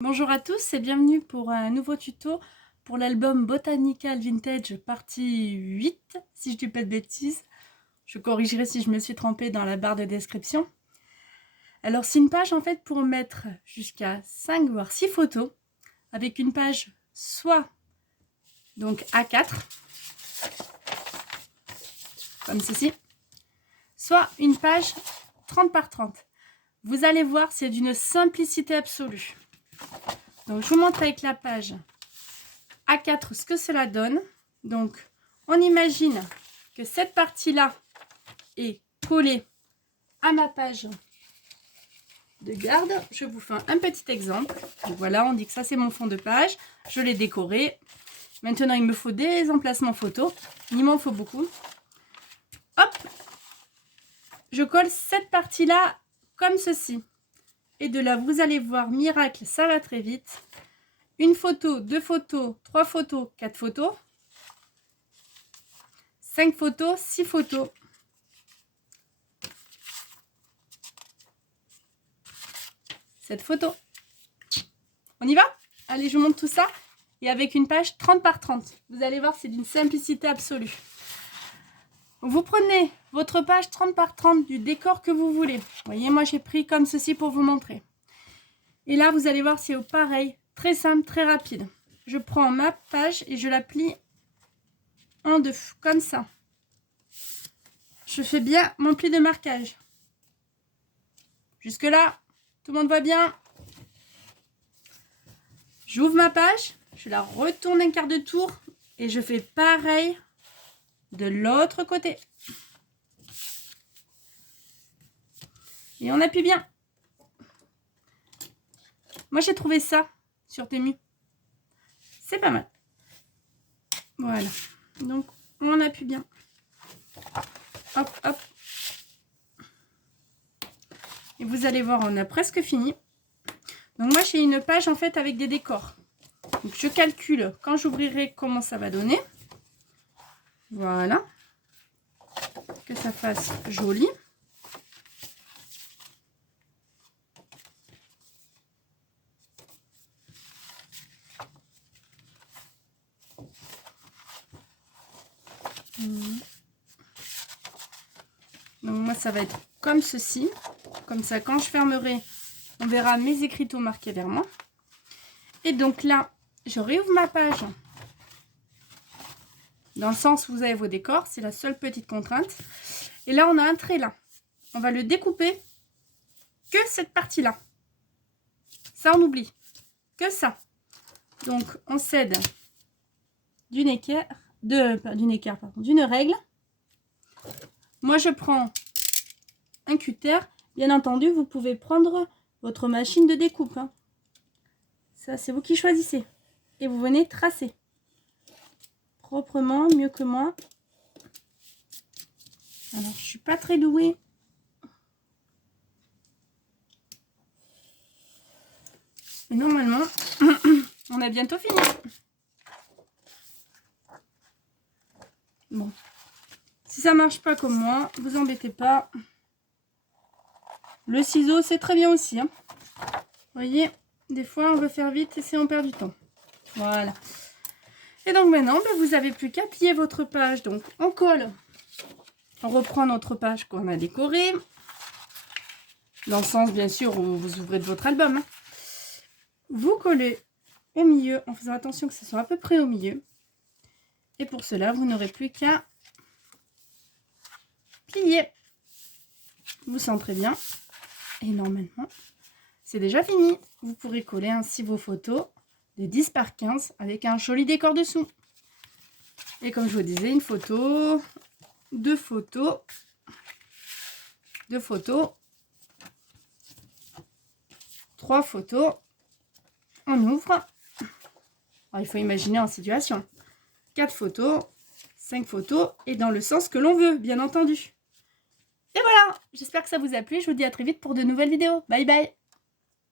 Bonjour à tous et bienvenue pour un nouveau tuto pour l'album Botanical Vintage partie 8, si je dis pas de bêtises. Je corrigerai si je me suis trompée dans la barre de description. Alors c'est une page en fait pour mettre jusqu'à 5 voire 6 photos avec une page soit donc A4 comme ceci, soit une page 30 par 30. Vous allez voir, c'est d'une simplicité absolue. Donc, je vous montre avec la page A4 ce que cela donne. Donc, on imagine que cette partie-là est collée à ma page de garde. Je vous fais un petit exemple. Donc, voilà, on dit que ça, c'est mon fond de page. Je l'ai décoré. Maintenant, il me faut des emplacements photos. Il m'en faut beaucoup. Hop! Je colle cette partie-là comme ceci. Et de là, vous allez voir, miracle, ça va très vite. Une photo, 2 photos, 3 photos, 4 photos, 5 photos, 6 photos. Cette photo. On y va? Allez, je vous montre tout ça. Et avec une page 30 par 30. Vous allez voir, c'est d'une simplicité absolue. Vous prenez votre page 30 par 30 du décor que vous voulez. Vous voyez, moi j'ai pris comme ceci pour vous montrer. Et là, vous allez voir, c'est pareil. Très simple, très rapide. Je prends ma page et je la plie en deux, comme ça. Je fais bien mon pli de marquage. Jusque là, tout le monde voit bien. J'ouvre ma page, je la retourne un quart de tour et je fais pareil de l'autre côté. Et on appuie bien. Moi, j'ai trouvé ça sur Temu. C'est pas mal. Voilà. Donc, on appuie bien. Hop, hop. Et vous allez voir, on a presque fini. Donc, moi, j'ai une page, en fait, avec des décors. Donc, je calcule quand j'ouvrirai comment ça va donner. Voilà. Que ça fasse joli. Donc moi ça va être comme ceci. Comme ça quand je fermerai, on verra mes écriteaux marqués vers moi. Et donc là, je réouvre ma page. Dans le sens où vous avez vos décors, c'est la seule petite contrainte. Et là on a un trait là. On va le découper que cette partie-là. Ça on oublie. Que ça. Donc on cède d'une règle. Moi, je prends un cutter. Bien entendu, vous pouvez prendre votre machine de découpe. Hein. Ça, c'est vous qui choisissez. Et vous venez tracer. Proprement, mieux que moi. Alors, je suis pas très douée. Mais normalement, on a bientôt fini. Bon. Si ça marche pas comme moi, vous embêtez pas. Le ciseau, c'est très bien aussi. Hein. Vous voyez, des fois, on veut faire vite et c'est on perd du temps. Voilà. Et donc maintenant, vous n'avez plus qu'à plier votre page. Donc, on colle. On reprend notre page qu'on a décorée. Dans le sens, bien sûr, où vous ouvrez de votre album. Hein. Vous collez au milieu, en faisant attention que ce soit à peu près au milieu. Et pour cela, vous n'aurez plus qu'à plier. Vous centrez bien. Et normalement, c'est déjà fini. Vous pourrez coller ainsi vos photos de 10 par 15 avec un joli décor dessous. Et comme je vous disais, une photo, 2 photos, 2 photos, 3 photos. On ouvre. Alors, il faut imaginer en situation. 4 photos, 5 photos et dans le sens que l'on veut, bien entendu. Et voilà, j'espère que ça vous a plu. Je vous dis à très vite pour de nouvelles vidéos. Bye bye.